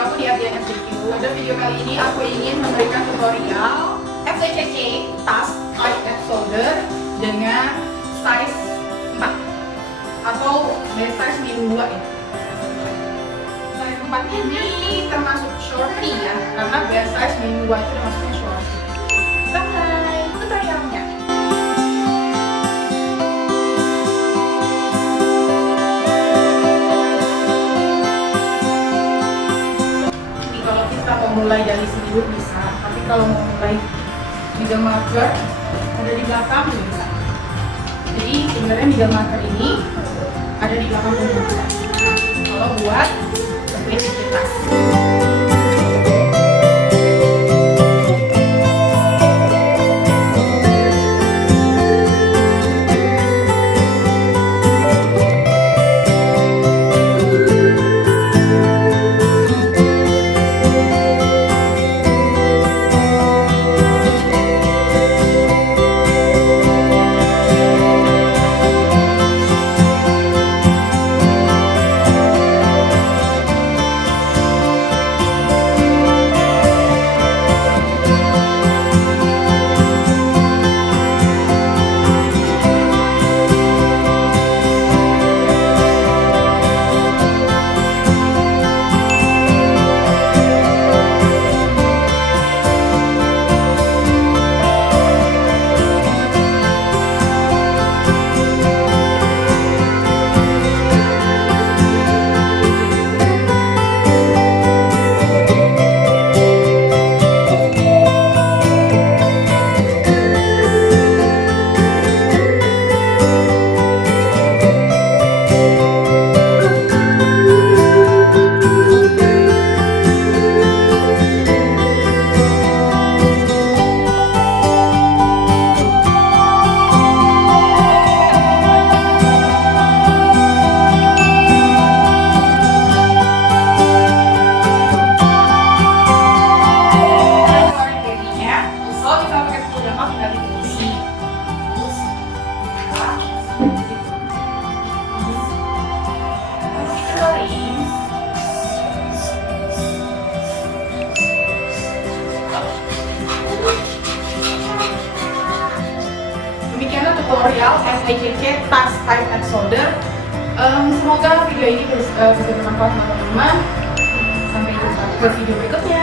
aku di diansdq. Pada video kali ini aku ingin memberikan tutorial FWCC TAS type and folder dengan size 4 atau size min 2 ya. Size 4 ini termasuk Shortie ya, karena base size min 2 itu termasuknya Shortie. Kita mulai tutorialnya. Mulai dari sini dulu bisa, tapi kalau mau mulai middle marker ada di belakang bisa. Jadi sebenarnya middle marker ini ada di belakang pembuka. Kalau buat aktivitas. Demikianlah tutorial FWCC TAS type and folder. Semoga video ini bisa bermanfaat teman-teman. Sampai jumpa ke video berikutnya.